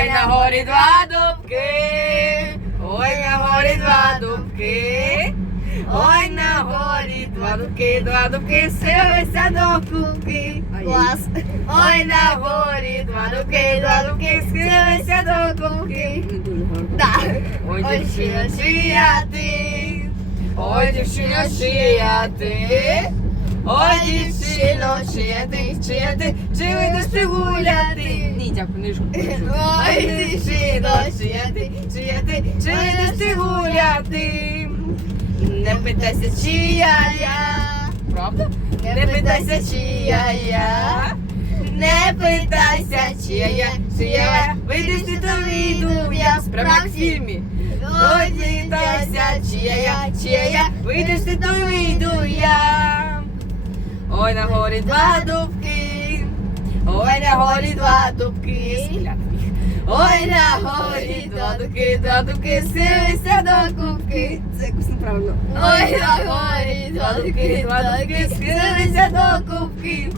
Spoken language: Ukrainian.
Ой, на горі два дубки, ой, на горі два дубки, ой, на горі два дубки, два дубки, силися до кубки. Клас. Ой, на горі два дубки, два дубки, схилися до кубки. Да. Ой, дівчино, чия ти, ой, дівчино, чия ти, ой, дівчино, чия ти, чия ти, чи вийдеш ти гуляти? Дякую, не жовтий. Ой, дівчино, чия ти, чия ти, чи вийдеш ти гуляти? Не питайся, чия я, Правда? не питайся, чия я. Не питайся, чия я, чия я, вийдеш ти, то вийду я. Прямо як в фільмі. Ой, питайся, чия я, чия я, вийдеш ти, то вийду я. Ой, на горі два дубки, ой, на горі два дубки. Ой, на горі два дубки, два дубки, силися до кубки. Це якось неправильно. Ой, на горі два дубки, два дубки, схилися до кубки.